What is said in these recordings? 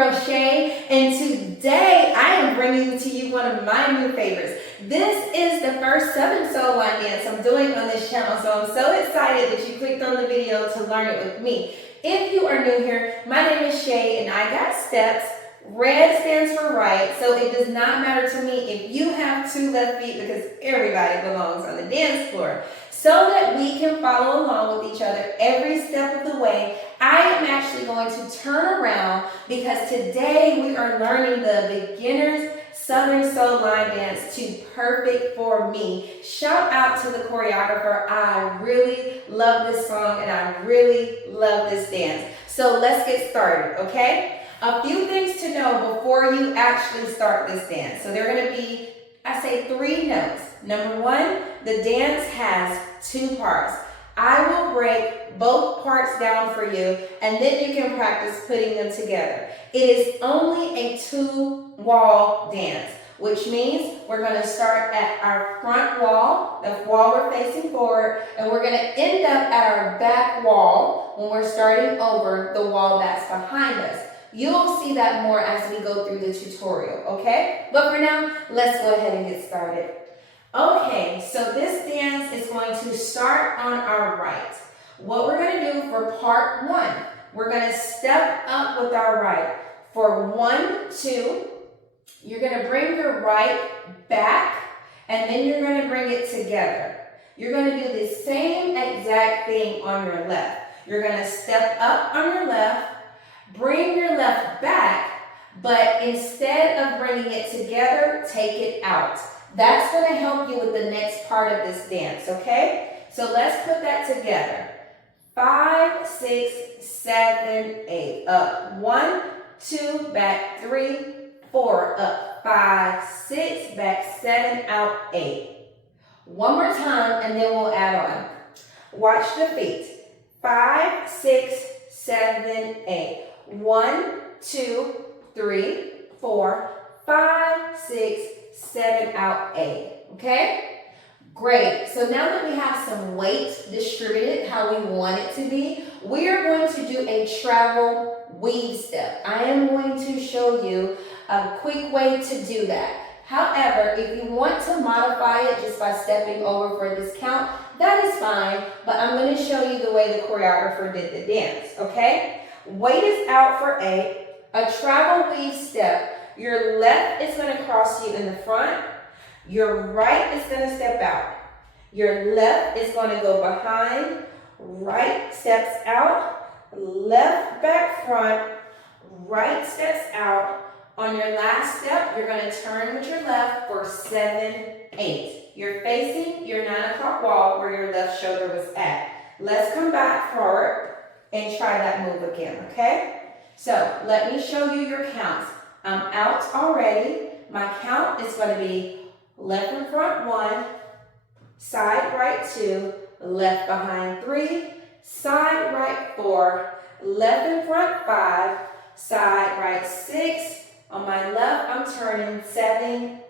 girl Shay, and today I am bringing to you one of my new favorites. This is the first Southern Soul line dance I'm doing on this channel, so I'm so excited that you clicked on the video to learn it with me. If you are new here, my name is Shay and I got steps. Red stands for right, so it does not matter to me if you have two left feet because everybody belongs on the dance floor. So that we can follow along with each other every step of the way, I am actually going to turn around because today we are learning the beginner's Southern Soul line dance to Perfect for Me. Shout out to the choreographer. I really love this song and I really love this dance. So let's get started, okay? A few things to know before you actually start this dance. So there are going to be, I say, 3 notes. Number 1, the dance has 2 parts. I will break both parts down for you and then you can practice putting them together. It is only a 2-wall dance, which means we're going to start at our front wall, the wall we're facing forward, and we're going to end up at our back wall when we're starting over the wall that's behind us. You'll see that more as we go through the tutorial, okay? But for now, let's go ahead and get started. Okay, so this dance is going to start on our right. What we're going to do for part 1, we're going to step up with our right. For 1, 2, you're going to bring your right back, and then you're going to bring it together. You're going to do the same exact thing on your left. You're going to step up on your left, bring your left back, but instead of bringing it together, take it out. That's going to help you with the next part of this dance, okay? So let's put that together. 5, 6, 7, 8. Up. 1, 2, back 3, 4. Up. 5, 6, back 7, out 8. One more time and then we'll add on. Watch the feet. 5, 6, 7, 8. 1, 2, 3, 4, 5, 6, 7, out 8. Okay? Great. So now that we have some weight distributed how we want it to be, we are going to do a travel weave step. I am going to show you a quick way to do that. However, if you want to modify it just by stepping over for this count, that is fine, but I'm going to show you the way the choreographer did the dance, okay? Weight is out for A. A travel weave step. Your left is going to cross you in the front. Your right is going to step out. Your left is going to go behind. Right steps out. Left back front. Right steps out. On your last step, you're going to turn with your left for 7, 8. You're facing your 9 o'clock wall where your left shoulder was at. Let's come back forward and try that move again, okay? So let me show you your counts. I'm out already. My count is going to be left and front 1, side right 2, left behind 3, side right 4, left and front 5, side right 6. On my left, I'm turning 7 and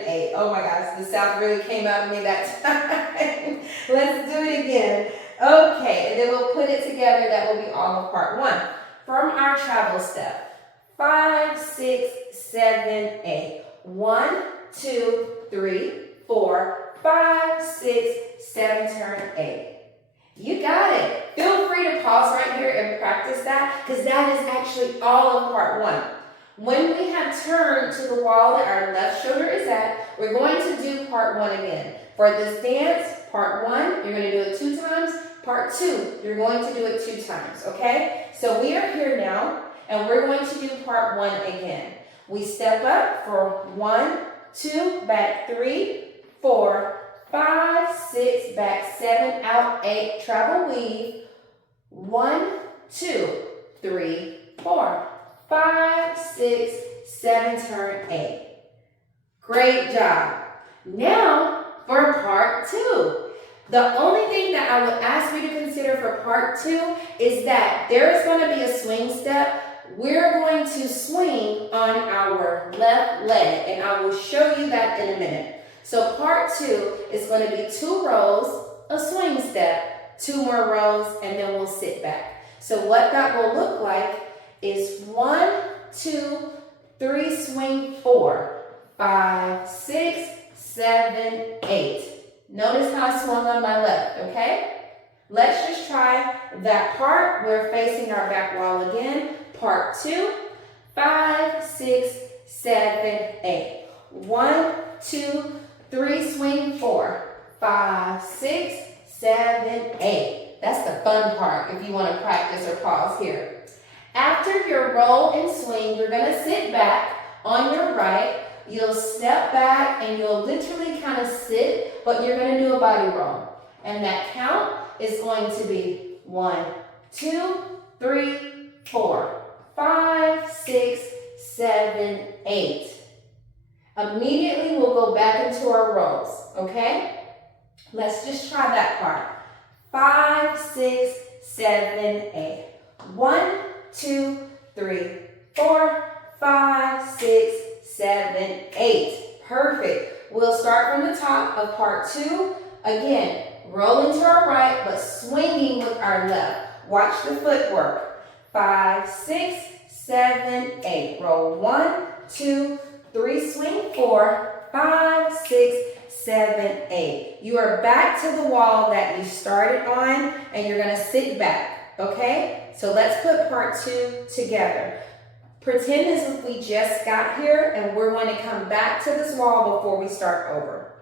8. Oh my gosh, the South really came out of me that time. Let's do it again. Okay, and then we'll put it together. That will be all of part 1. From our travel step, 5, 6, 7, 8. 1, 2, 3, 4, 5, 6, 7, turn 8. You got it. Feel free to pause right here and practice that because that is actually all of part 1. When we have turned to the wall that our left shoulder is at, we're going to do part 1 again. For this dance, part 1, you're going to do it 2 times. Part 2, you're going to do it 2 times, okay? So we are here now, and we're going to do part 1 again. We step up for 1, 2, back 3, 4, 5, 6, back 7, out 8, travel weave. 1, 2, 3, 4, 5, 6, 7, turn 8. Great job. Now for part 2. The only thing that I would ask you to consider for part 2 is that there is going to be a swing step. We're going to swing on our left leg, and I will show you that in a minute. So part 2 is going to be 2 rows, a swing step, 2 more rows, and then we'll sit back. So what that will look like is 1, 2, 3, swing 4, 5, 6, 7, 8. Notice how I swung on my left, okay? Let's just try that part. We're facing our back wall again. Part 2, 5, 6, 7, 8. 1, 2, 3, swing 4, 5, 6, 7, 8. That's the fun part if you want to practice or pause here. After your roll and swing, you're going to sit back on your right. You'll step back and you'll literally kind of sit, but you're going to do a body roll. And that count is going to be 1, 2, 3, 4, 5, 6, 7, 8. Immediately we'll go back into our rolls, okay? Let's just try that part. 5, 6, 7, 8. 1, 2, 3, 4, 5, 6, 7, 8. Perfect. We'll start from the top of part 2. Again, rolling to our right, but swinging with our left. Watch the footwork. 5, 6, 7, 8. Roll 1, 2, 3, swing 4, 5, 6, 7, 8. You are back to the wall that you started on, and you're going to sit back, okay? So let's put part 2 together. Pretend as if we just got here, and we're going to come back to this wall before we start over.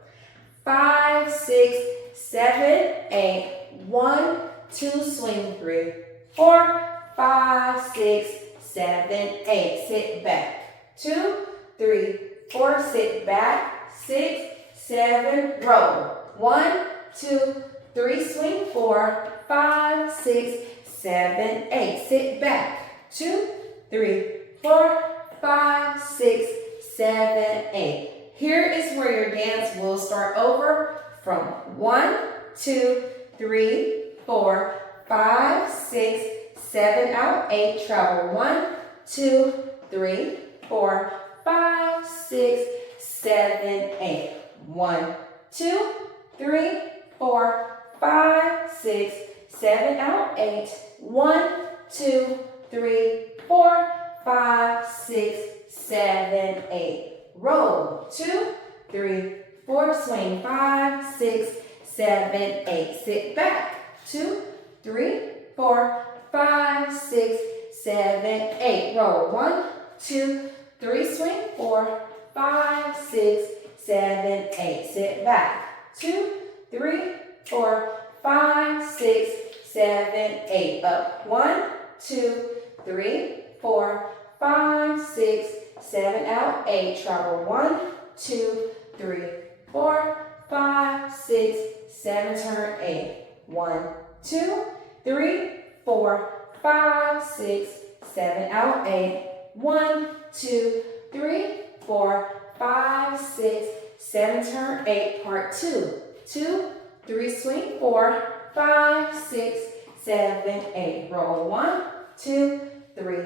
5, 6, 7, 8. 1, 2, swing 3, 4, 5, 6, 7, 8. Sit back. 2, 3, 4, sit back. 6, 7, roll. 1, 2, 3, swing 4, 5, 6, 7, 8. Sit back. 2, 3, 4, 5, 6, 7, 8. Here is where your dance will start over from 1, 2, 3, 4, 5, 6, 7, out, 8. Travel 1, 2, 3, 4, 5, 6, 7, 8. 1, 2, 3, 4, 5, 6, 7, out, 8. 1, 2, 3, 4, 5, 6, 7, 8. Roll. 2, 3, 4, swing 5, 6, 7, 8. Sit back. 2, 3, 4, 5, 6, 7, 8. Roll. 1, 2, 3, swing 4, 5, 6, 7, 8. Sit back. 2, 3, 4, 5, 6, 7, 8. Up. 1, 2, 3, 4, 5, 6, 7, out, 8. Travel 1, 2, 3, 4, 5, 6, 7, turn 8. 1, 2, 3, 4, 5, 6, 7, out, 8. 1, 2, 3, 4, 5, 6, 7, turn 8. Part 2. 2, 3, swing 4, 5, 6, 7, 8. Roll 1, 2, 3,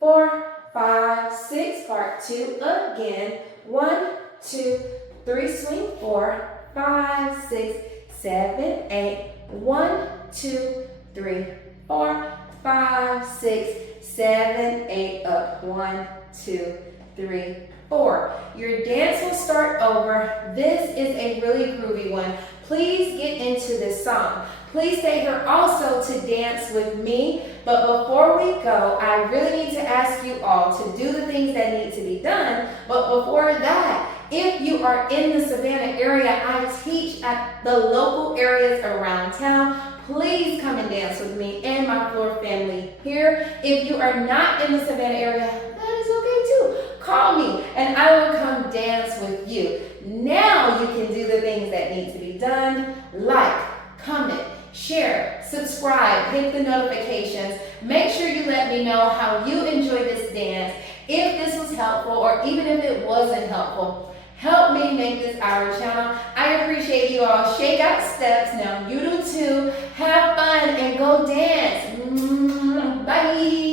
4, 5, 6. Part 2 again. 1, 2, 3, swing 4, 5, 6, 7, 8. 1, 2, 3, 4, 5, 6, 7, 8. Up. 1, 2, 3, 4. Your dance will start over. This is a really groovy one. Please get into this song. Please stay here also to dance with me. But before we go, I really need to ask you all to do the things that need to be done. But before that, if you are in the Savannah area, I teach at the local areas around town. Please come and dance with me and my floor family here. If you are not in the Savannah area, that is okay too. Call me and I will come dance with you. Now you can do the things that need to be done. Like, comment, share, subscribe, hit the notifications. Make sure you let me know how you enjoy this dance. If this was helpful or even if it wasn't helpful, help me make this our channel. I appreciate you all. Shake out steps. Now you do too. Have fun and go dance. Bye.